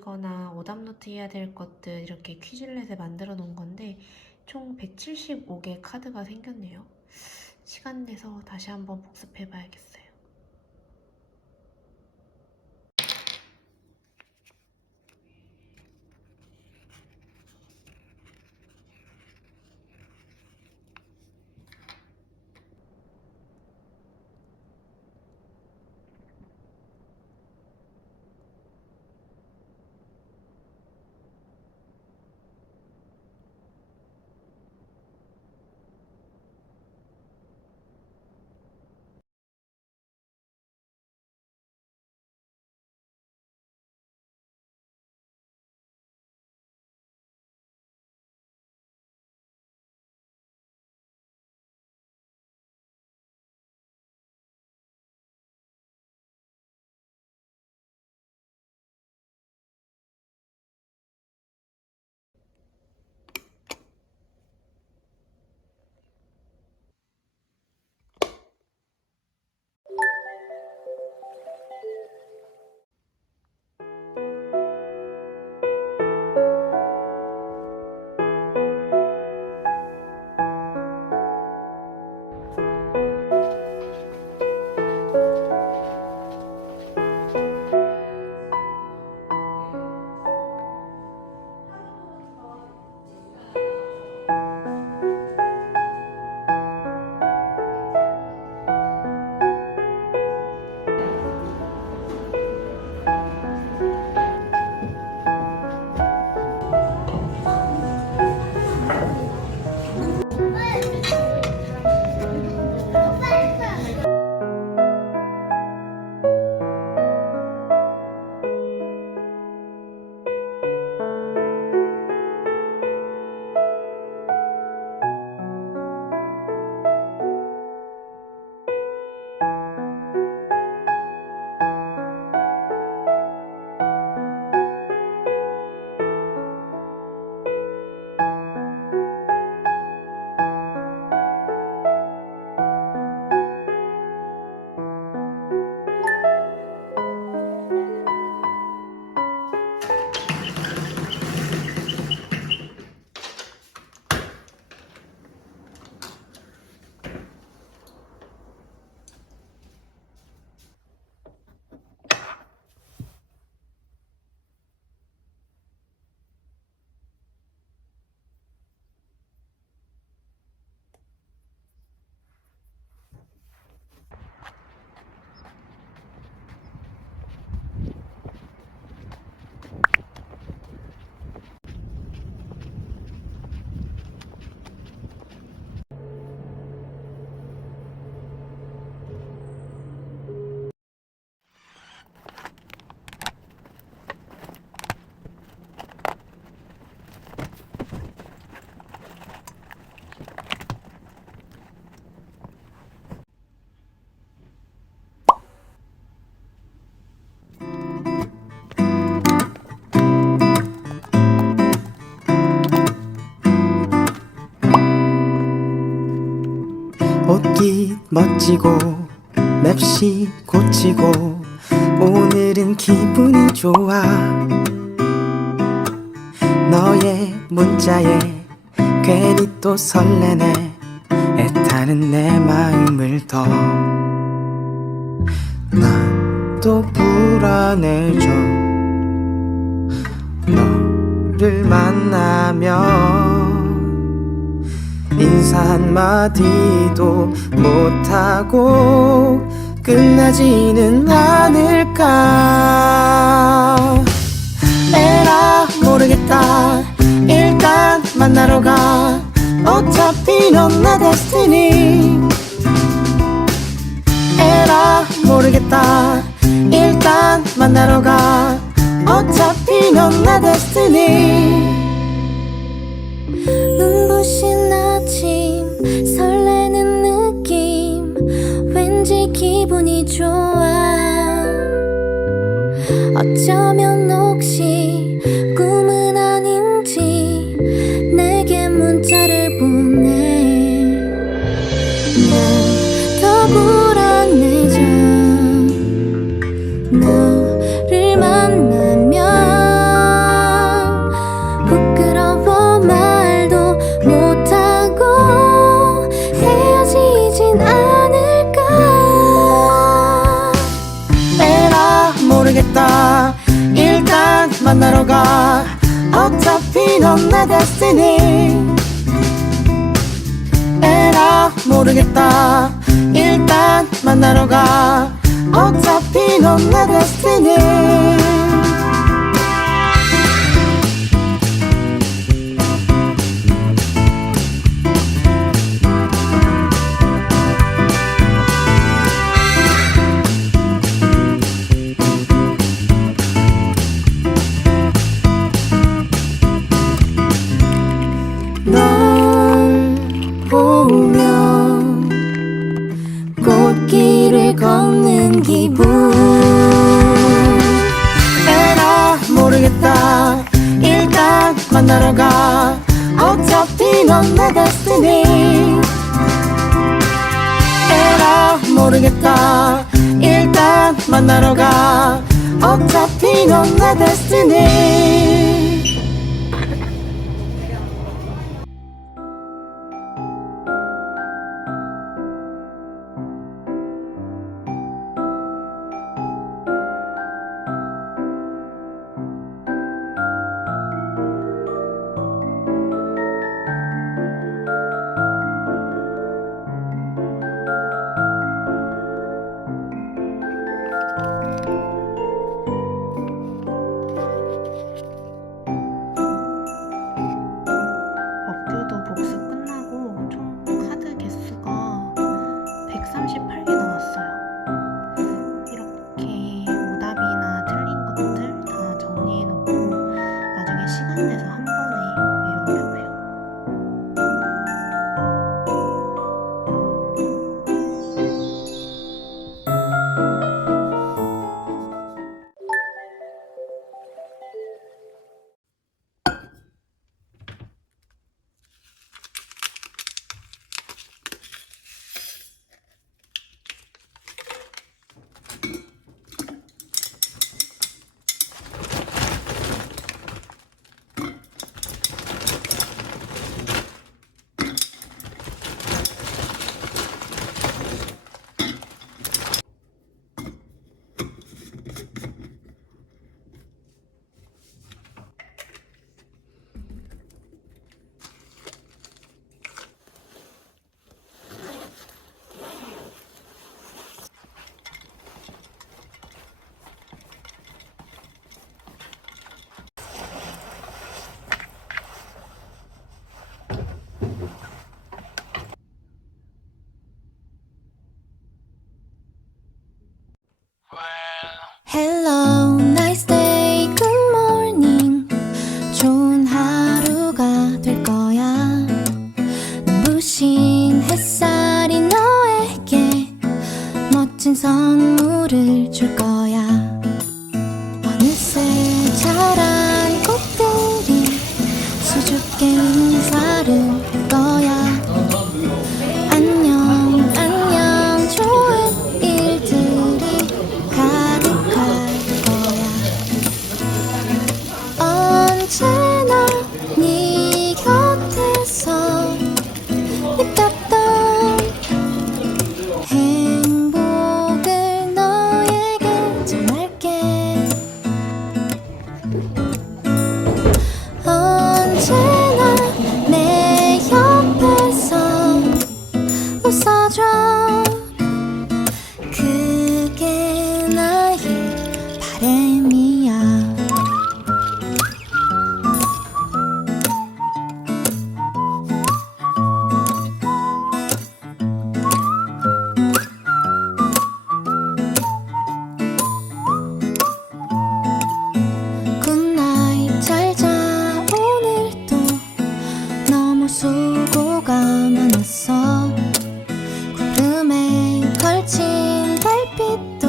만들거나 오답노트 해야 될 것들 이렇게 퀴즐렛에 만들어 놓은 건데 총 175개 카드가 생겼네요. 시간 내서 다시 한번 복습해 봐야겠어요. 옷깃 멋지고 맵시 고치고 오늘은 기분이 좋아. 너의 문자에 괜히 또 설레네. 애타는 내 마음을 더 나도 불안해져. 너를 만나면 인사 한마디도 못하고 끝나지는 않을까. 에라 모르겠다. 일단 만나러 가. 어차피 넌 나 데스티니. 에라 모르겠다. 일단 만나러 가. 어차피 넌 나 데스티니. 눈부신 아침 설레는 느낌 왠지 기분이 좋아. 어쩌면 혹시 꿈은 아닌지 내게 문자를 보내. 난 더 불안해져. 너를 만나면 만나러 가 어차피 넌 내 destiny 에라 모르겠다 일단 만나러 가 어차피 넌 내 destiny 널 보면 꽃길을 걷는 기분 에라 모르겠다 일단 만나러 가 어차피 넌 내 destiny 에라 모르겠다 일단 만나러 가 어차피 넌 내 destiny 업교도 복습 끝나고 총 카드 개수가 138개 나왔어요. 이렇게 오답이나 틀린 것들 다 정리해놓고 나중에 시간 내서 한 번에 외우려고요. Hello, nice day, good morning. 좋은 하루가 될 거야. 눈부신 햇살이 너에게 멋진 선물을 줄 거야. 어느새 자란 꽃들이 수줍게 인사를 할 거야. 안녕, 안녕, 좋은 일들이 가득할 거야. 언제나 네 곁에서 느꼈던 행복을 너에게 전할게. 언제나 내 옆에서 웃어줘. 그게 나의 바람이야. 굿나잇 잘 자. 오늘도 너무 수고가 많았어. 구름에 걸친 달빛도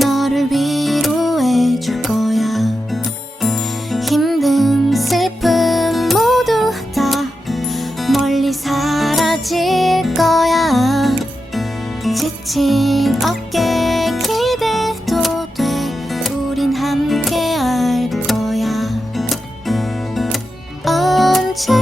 너를 위로해 줄 거야. 힘든 슬픔 모두 다 멀리 사라질 거야. 지친 어깨 기대도 돼. 우린 함께 할 거야. 언제